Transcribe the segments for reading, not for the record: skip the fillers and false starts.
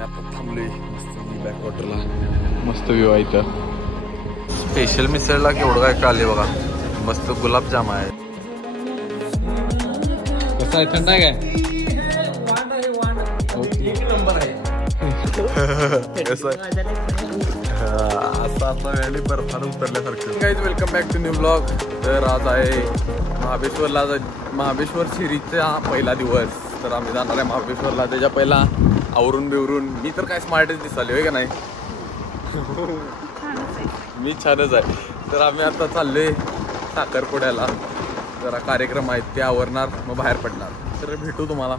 आम्ही आता थांबलोय मस्त बॅकवॉटरला. मस्त व्ह्यू आहे इथं. स्पेशल मिसळला केवढं काय काले बघा. मस्त गुलाबजाम आहे. कसं आहे, थंड आहे काय? बर्फानं उतरल्यासारखं. Guys welcome back to new blog. तर आज आहे महाबळेश्वरला. महाबळेश्वर सिरीजचा पहिला दिवस. तर आम्ही जाणार आहे महाबळेश्वरला. त्याच्या पहिला आवरून बिवरून. मी तर काय स्मार्टच दिसाले होय का नाही? मी छानच आहे. तर आम्ही आता चाललोय साखरपुड्याला. जरा कार्यक्रम आहेत ते आवरणार मग बाहेर पडणार. तर भेटू तुम्हाला.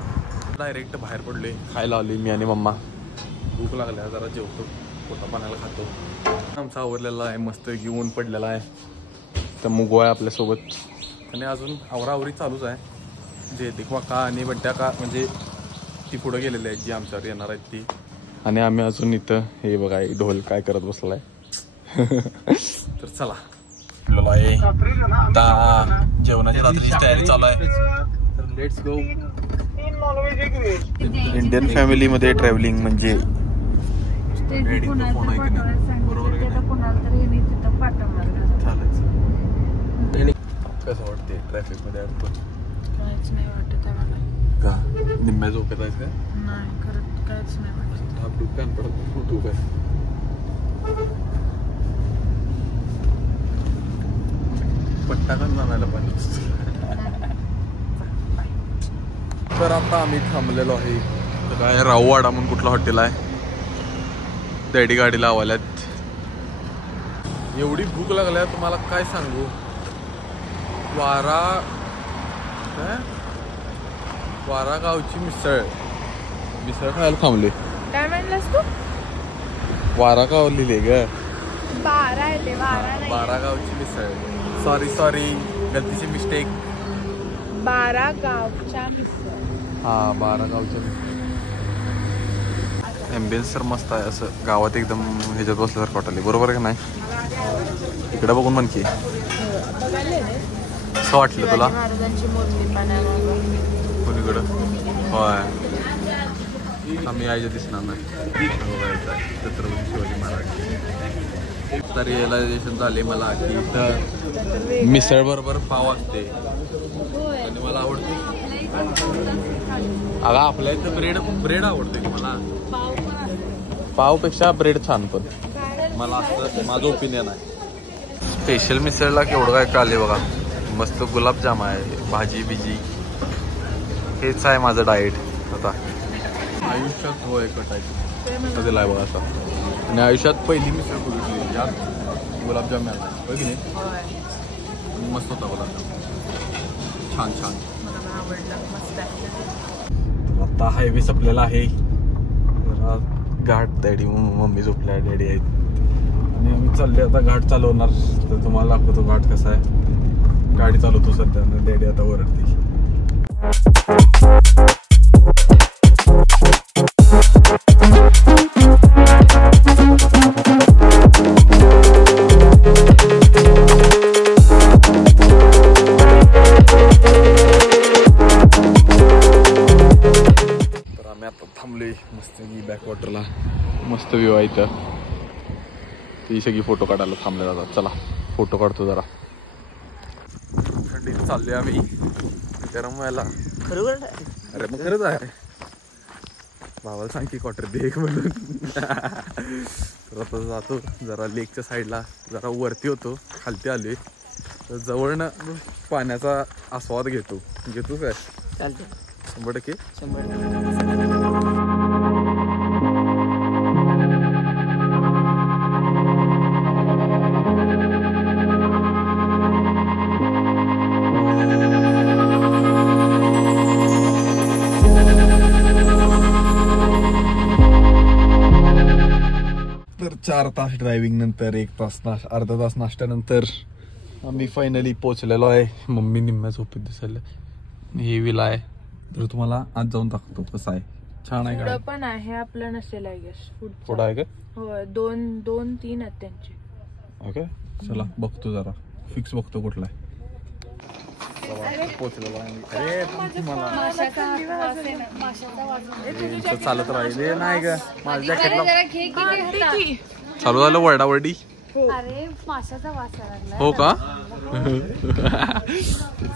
डायरेक्ट बाहेर पडले. खायला आली मी आणि मम्मा. भूक लागल्या, जरा जेवतो, पोटा पाण्याला खातो. आमचा आवरलेला आहे, मस्त ऊन पडलेला आहे. तर मुगो आहे आपल्यासोबत. आणि अजून आवराआवरी चालूच आहे. जे देखवा का आणि बड्ड्या का म्हणजे ती पुढं गेलेली आहेत जी आमच्यावर येणार आहेत ती. आणि आम्ही अजून इथं हे बघा ढोल काय करत बसलाय. तर चला आहे आता जेवणाची रात्रीची तयारी चालू आहे. तर लेट्स गो. इंडियन फॅमिली मध्ये ट्रॅव्हलिंग म्हणजे कसं वाटते ट्रॅफिक मध्ये अडकून? काहीच नाही वाटत आम्हाला. का निम्म्या झोपेत आहेस का? नाही खरंच काहीच नाही वाटत. आपली कान पडत उठू काय? पट्टा पण जाणायला पाहिजे. तर आता आम्ही थांबलेलो आहे. तर काय राऊवाडा म्हणून कुठला हॉटेल आहे. डॅडी गाडी लावाल्यात. एवढी भूक लागल्या तुम्हाला काय सांगू. वारा गावची मिसळ खायला थांबले. काय म्हणलास तू? वारा गाव लिहिले ग. बारा गावची मिसळ. Sorry गलतीची mistake. 12 गावच्या मिसळ. हा 12 गावच्या मिसळ. ॲम्बियन्स तर मस्त आहे. असं गावात एकदम ह्याच्यात बसल्यासारखं वाटले. बरोबर आहे का नाही? इकडं बघून म्हण की असं वाटलं तुला? कोणीकडं? होय आम्ही यायच्या दिसणार नाही. छत्रपती शिवाजी महाराज. तर रिअलायझेशन झाले मला की इथं मिसळ बरोबर पाव असते आणि मला आवडते. अगं आपल्या इथं ब्रेड आवडते मला. पावपेक्षा ब्रेड छान. पण मला असं माझं ओपिनियन आहे. स्पेशल मिसळला केवढं काय काले बघा. मस्त गुलाबजाम आहे, भाजी बिजी. हेच आहे माझं डाएट आता आयुष्यात. हो कटायचं दिलाय बघा आता. आणि आयुष्यात पहिली मिसळ बघितली यात गुलाबजाम मिळाला होय की नाही? मस्त होता गुलाबजाम. छान. आता हायवे संपलेला आहे. जरा घाट डॅडी मम्मी झोपल्या, डॅडी आहेत आणि आम्ही चालले आता घाट चालवणार. तर तुम्हाला दाखवतो घाट कसा आहे. गाडी चालवतो सध्या. डॅडी आता ओरडतील. तर आम्ही आता थांबलोय मस्त बॅकवॉटरला. मस्त व्ह्यू आहे इथं. ती सगळी फोटो काढायला थांबले जातात. चला फोटो काढतो जरा. थंडीत चाललोय आम्ही गरम व्हायला. अरे मग खरंच आहे. भावाला सांग की क्वार्टर दे एक म्हणून. तर आता जातो जरा लेकच्या साईडला. जरा वरती होतो, खालती आलोय. तर जवळनं पाण्याचा आस्वाद घेतो काय? चालतं 100%. तर 4 तास ड्रायव्हिंग नंतर 1 तास अर्धा तास नाश्त्यानंतर आम्ही फायनली पोहोचलेलो आहे. मम्मी निम्म्या झोपेत दिसायला. ही विला आहे. तर तुम्हाला आज जाऊन दाखवतो कसं आहे. छान आहे का? पण आहे आपलं नसेल आय गेस. पुढं आहे का? होय 2-3 आहेत त्यांचे. ओके चला बघतो जरा. फिक्स बघतो कुठला आहे. पोचलेलो आहे. अरे थांब मला माशाचा वास आहे ना, माशाचा वास आहे. इथं चालत राहिले नाही ग माझ्या अरे जॅकेटला जरा घे की ते हातात. चालू झालं वरडावरडी. अरे माशाचा वास यायला लागलाय. हो का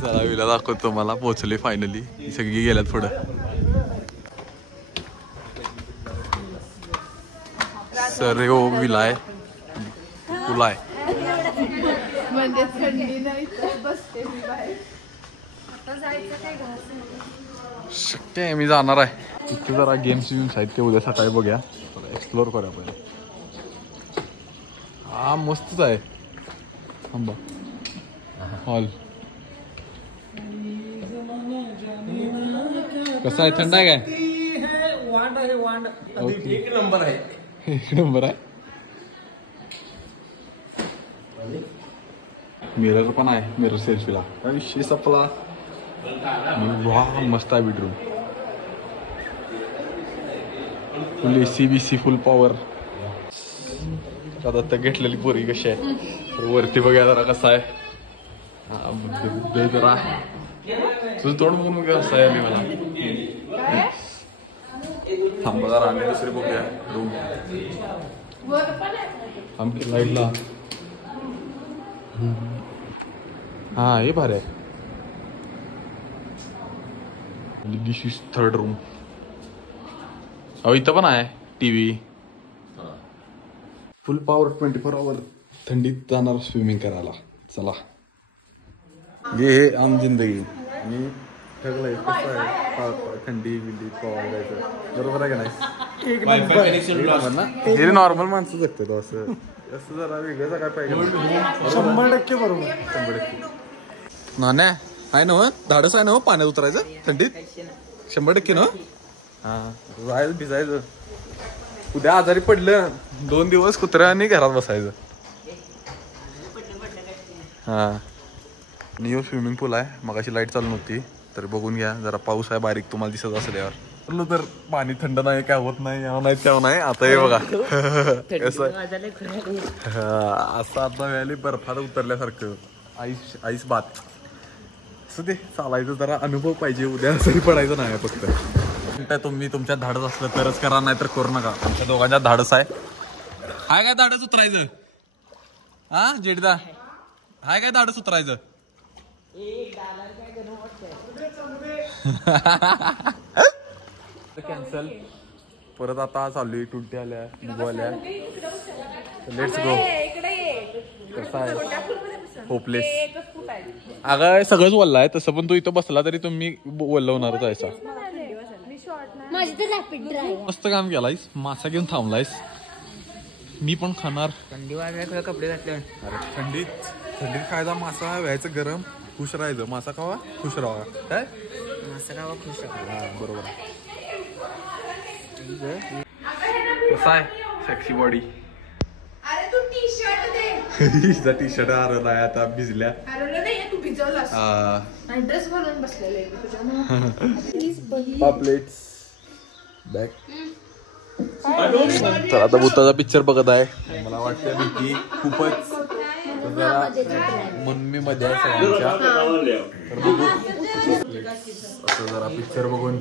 चला विला दाखवतो मला. पोचले फायनली. सगळी गेल्यात पुढं. सर हो विला आहे तुला आहे म्हणजे थंडी नाही तर बसते मी बाहेर. आता जायचं काय घास. शक्य आहे मी जाणार आहे. इथे जरा गेम्स विम्स आहेत ते उद्या सकाळी बघूया. एक्सप्लोर करूया पहिले. हा मस्तच आहे थांबा हॉल. कसा आहे थंड आहे काय? एक नंबर आहे. मिरर पण आहे. मिरर सेल्फीला विषय सपला. वा मस्त आहे बेडरूम. फुल एसी बीसी फुल पॉवर. आता घेतलेली पोरी कशी आहे तर वरती बघा जरा कसं आहे. जरा तुझं तोंड बघून बघा कसं आहे. मला थांबा जरा आणि दुसरी बघूया रूम. आमची लाईटला हा हे भारी आहे. दिस इज थर्ड रूम. अहो इथं पण आहे टीव्ही. फुल पॉवर 24 आवर. थंडीत जाणार स्विमिंग करायला. चला ये हे आम जिंदगी. मी ठरलंय कसं आहे थंडी बिंडी पवायला जायचं. बरोबर आहे का नाही? हे नॉर्मल माणसं जगतात असं. असं जरा वेगळं काय पाहिजे. 100% बरोबर. 100%. नाण्या आहे ना धाडस आहे ना पाण्यात उतरायचं थंडीत 100% ना. हा जायचं भिजायचं. उद्या आजारी पडलं 2 दिवस कुत्र्याने घरात बसायचं. हा न्यू स्विमिंग पूल आहे. मगाशी लाईट चालू नव्हती तर बघून घ्या. जरा पाऊस आहे बारीक तुम्हाला दिसत असेल यावर. तर पाणी थंड नाही काय होत नाही यावं नाही त्यावं नाही. आता हे बघा कसं असं आता व्हायला बर्फात उतरल्यासारखं. आईस बात असं ते चालायचं. जरा अनुभव पाहिजे. उद्या असंही पडायचं नाही फक्त. तुम्ही तुमच्यात धाडस असलं तरच करा नाही तर करू नका. आमच्या दोघांच्यात धाडस आहे. हाय काय धाडस उतरायचं? हा जेडदा हाय काय धाडस उतरायचं? कॅन्सल. परत आता चालू टुलटी आल्या बुगो आल्या. Let's go. कसं आहे होपलेस. अगं सगळंच वल्लं आहे तसं पण तू इथं बसला तरी तुम्ही वल्ल होणारच आहे. माझी तर रॅपिड ड्राईव्ह. मस्त काम केलायस. मासा घेऊन थांबलायस. मी पण खाणार. थंडी वाजल्या कपडे घातले. अरे थंडीत खायचा मासा व्हायचं गरम. खुश राहायचं. मासा खावा खुश राहा. काय मस्त गावा खुश बरोबर आहे. कसं आहे सेक्सी बॉडी. अरे तू टी शर्ट दे. टी शर्ट हरवला आहे आता भिजल्या. हरवलं नाही तू भिजवलास. ड्रेस घालून बसलेले तुझ्या. पापलेट्स बॅक. तर आता भूताचा पिक्चर बघत आहे. मला वाटतं भीती खूपच जरा म्हणून मी मध्ये आहे सगळ्यांच्या. तर बघू असं जरा पिक्चर बघून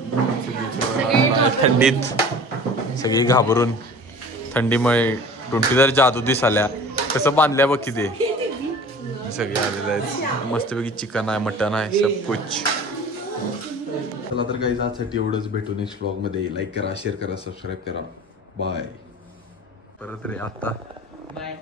थंडीत सगळी घाबरून थंडीमुळे टुंटी जर जादू दिसाल्या कसं बांधल्या बघ की ते सगळे आलेले आहेत. मस्तपैकी चिकन आहे मटन आहे सब कुछ. चला तर काही आजसाठी एवढंच. भेटू नेक्स्ट ब्लॉग मध्ये. लाईक करा शेअर करा सबस्क्राईब करा. बाय. परत रे आता बाय.